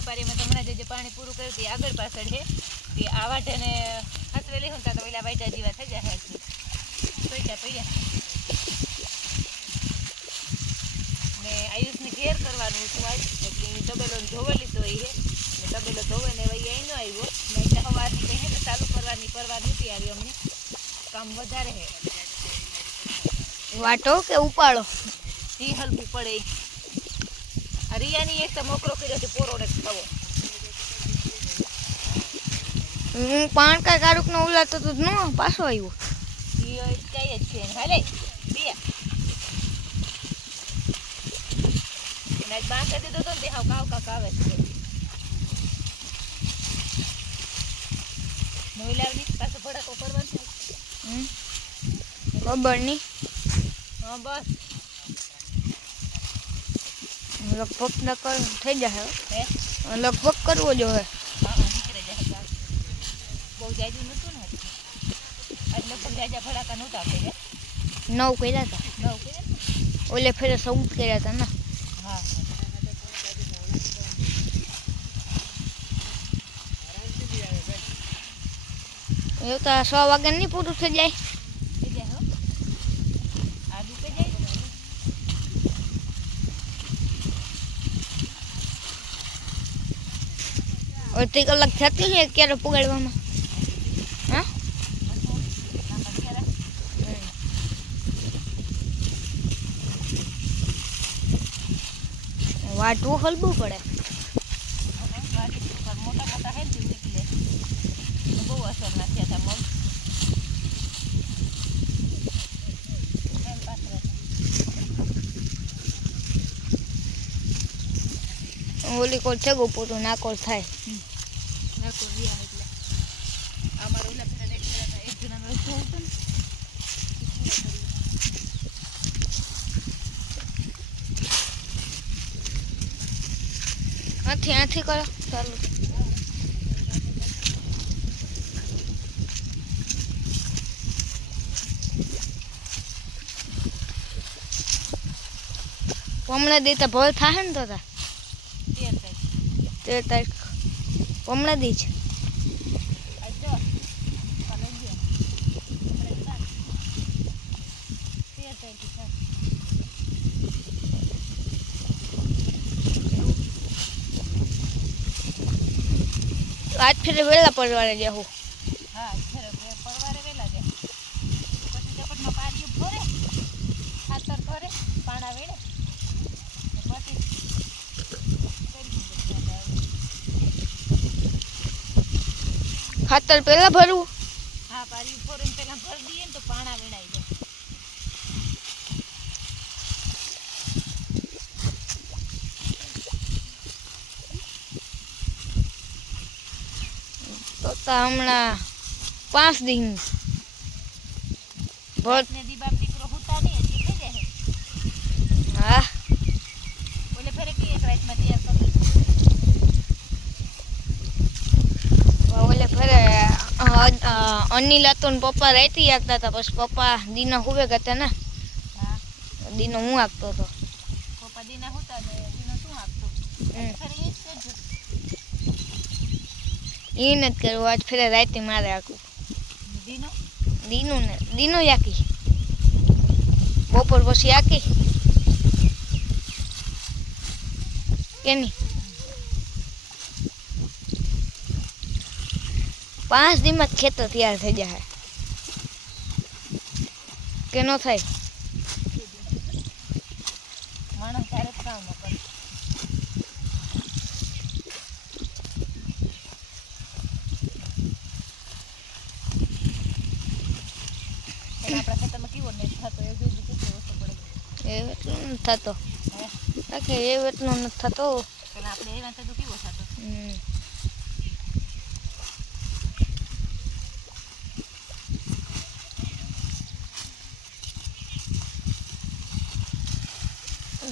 ઓલી પારીમાં તો હમણાં જે પાણી પૂરું કર્યું તે આગળ પાછળ છે તે આ વાઢાને હસવેલી હતા તો ઓલા વાઢા જેવા થઈ જાય પડ્યા ને આયુષને ઘેર કરવાનું હતું આજ એટલે તબેલો ધોવે લીધો એ તબેલો ધોવે ને વહી અહીં ન આવ્યો ને એટલે સવારની કહે ને ચાલુ કરવાની પરવા નથી આવી અમને કામ વધારે હે વાટો કે ઉપાડો ઈ હલવું પડે રિયાની એક તો મોકરો કર્યો છે પોરોને ખાવો હું પાણકા કારુક નો ઉલાતો તો નો પાછો આવ્યો ઈ ચાય જ છે હાલે બે ને બાર કરી દીધો તો દેખાવ કાવ કાક આવે છે મોઈલાવની પાસે ભડાકો કરવાનો છે ખબર નહીં હા બસ લગભગ ન કર થઈ જશે હે લગભગ કરવો જોઈએ હા નીકળે જાય બહુ જાજુ નહોતું ને આજ લગભગ જાજા ભડાકા નહોતા કર્યા 9 કર્યા હતા 9 કર્યા ઓલે ફેરે 14 કર્યા હતા ને હા એ તો 6 વાગ્યા નહીં પૂરું થઈ જાય અડધી કલાક થતી છે ક્યારે પુગાડવામાં હા વાટવું હલવું પડે મોટા મોટા હે નીકળે બહુ અસર ના થયા હતા મગ ઓલી કોલ છે પૂરું ના કોલ થાય નાકો રહ્યા એટલે અમારો ઓલા ફેરા એક જણાનો રસ્તો હતો ને આથી કરો ચાલુ હમણાં દી તો ભલ થાય ને તો 13 તારીખ હમણાં દી છે આજ ફેર વેલા પડવાને જવું હા પરવારે વેલા જાય પછી જપટમાં પાણી ભરે ખાતર કરે પાણા વેળે પછી ખાતર પેલા ભરવું હા પારી ફોરન પેલા ભરી દઈએ ને તો પાણા વેણાઈ જાય તો હમણાં 5 દિન ને દીબાપ દીકરો હુતા નહીં હજી થઈ જાય હા ઓલે ફેરે કે એક રાતમાં તૈયાર કરી ઓલે ફરે અનિલા તો પપ્પા રહેતી આગતા હતા પછી પપ્પા દીના હુવે ગયા ને હા દીનો હું આગતો હતો પપ્પા દીના હુતા ને દીનો શું આપતો ફેરે એ જ છે એને જ કરવું આજ ફેરે રાતે મારે આખું દીનો દીનો આખી બપોર પછી આખી કે નહીં 5 દિનમાં ખેતર તૈયાર થઈ જાય કે ન થાય માણસ ત્યારે જ કામ ન કરે આપણા ખેતરમાં કેવો નહીં થતો એ જોઈ કેટલો ઓછો પડે એ એટલું નથી થતો એ એટલું નથી થતો પેલા આપણે એમાં થતું કેવો થતો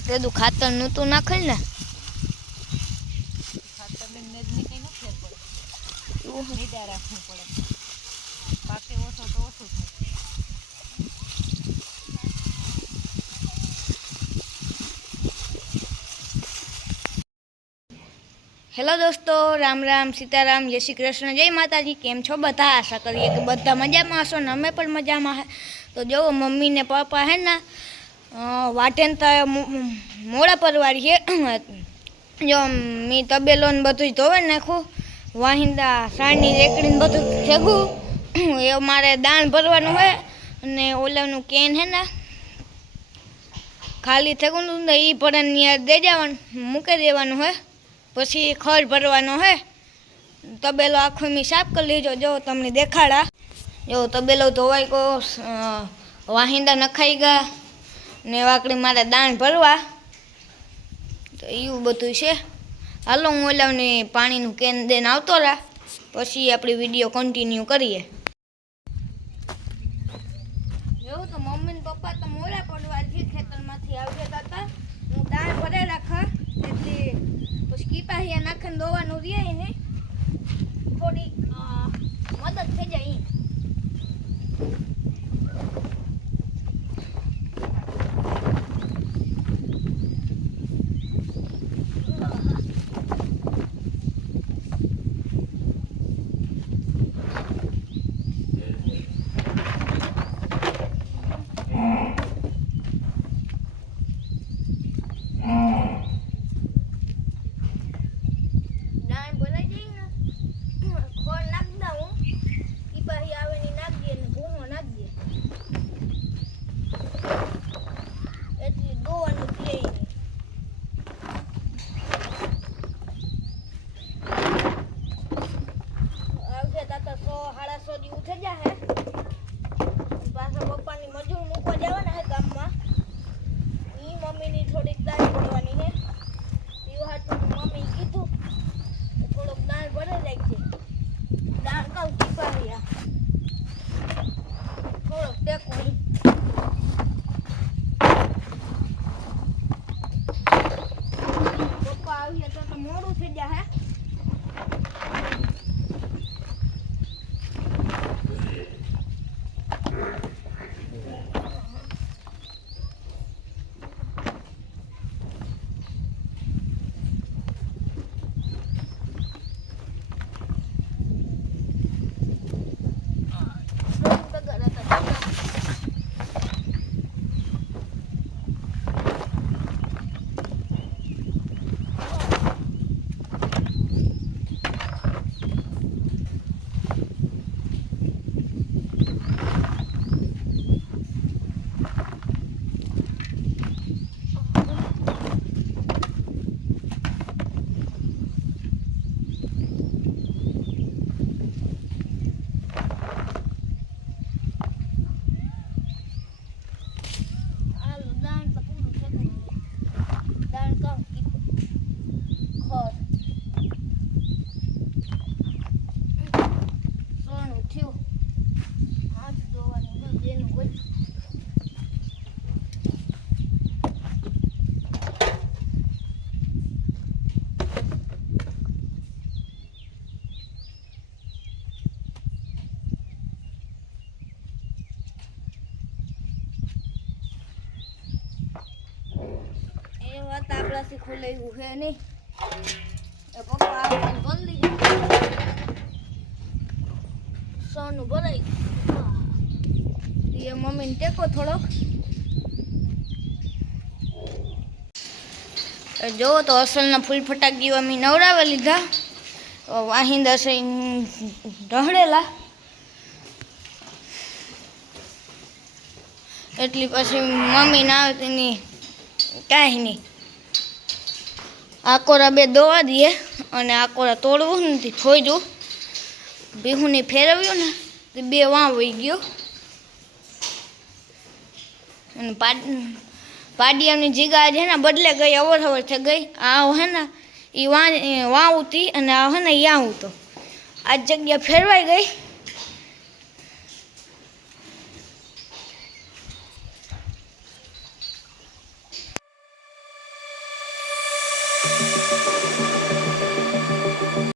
તેદું ખાતર નહોતું નાખે ને ખાતર ને કઈ ન ફેર પડે નિદા રાખવું પડે પાકે ઓછો તો ઓછું થાય હેલો દોસ્તો, રામ રામ, સીતારામ, જય શ્રી કૃષ્ણ, જય માતાજી. કેમ છો બધા? આશા કરીએ કે બધા મજામાં હશો ને અમે પણ મજામાં હે. તો જો મમ્મી ને પપ્પા હે ને વાટેન તો મોડા પરવાડીએ. જો મેં તબેલો ને બધું ધોવે નાખું, વાહિંદા સાણની રેકડીને બધું ભેગું. એ મારે દાણ ભરવાનું હોય અને ઓલાનું કેન હે ને ખાલી થયું ને એ ભરને દે જવાનું, મૂકી દેવાનું હોય. પછી ખડ ભરવાનો હે. તબેલો આખો મેં સાફ કરી લીધો. જો તમને દેખાડા, જો તબેલો ધોવાઈ ગયો, વાહિંદા નખાઈ ગયા ને વાકડી મારે દાણ ભરવા. તો એવું બધું છે. હાલો હું ઓલાવને પાણીનું કેન દઈને આવતો રહ્યા, પછી આપણે વિડીયો કન્ટિન્યુ કરીએ. જોઉં તો મમ્મી ને પપ્પા તો મોડા પડવા છે, ખેતરમાંથી આવ્યા હતા. હું દાણ ભરે રાખા એટલે પછી કીપાહિયા નાખીને દોવાનું રહે ને થોડી મદદ થઈ જાય. થોડીક દાળ પડવાની છે. એ વાત મમ્મી કીધું થોડોક દાળ ભરે રાખજે. દાળ કહું કીપાહિયા થોડોક ટેકો. પપ્પા આવીએ તો મોડું થઈ જાય. વાત આપણાથી ખોલાયું છે નહીં. પપ્પા આવવાનું બોલી સોનું ભરાઈ એ મમ્મીને ટેકો થોડોક. જો તો અસલના ફૂલ ફટાકી અમે નવડાવી લીધા. વાહિંદા છે ઢહળેલા એટલી પછી મમ્મી ના આવે તેની કાંઈ નહીં. આકોરા બે દોવા દઈએ અને આકોરા તોડવું નથી, થોડું ભીહુની ફેરવ્યું ને તે બે વાં વહી ગયો. અને પાડિયાની જીગા છે ને બદલે ગઈ, અવર હવર થઈ ગઈ. આ હે ને એ વાં ઉતી અને આ હે ને યાં ઉતો. આ જગ્યા ફેરવાઈ ગઈ.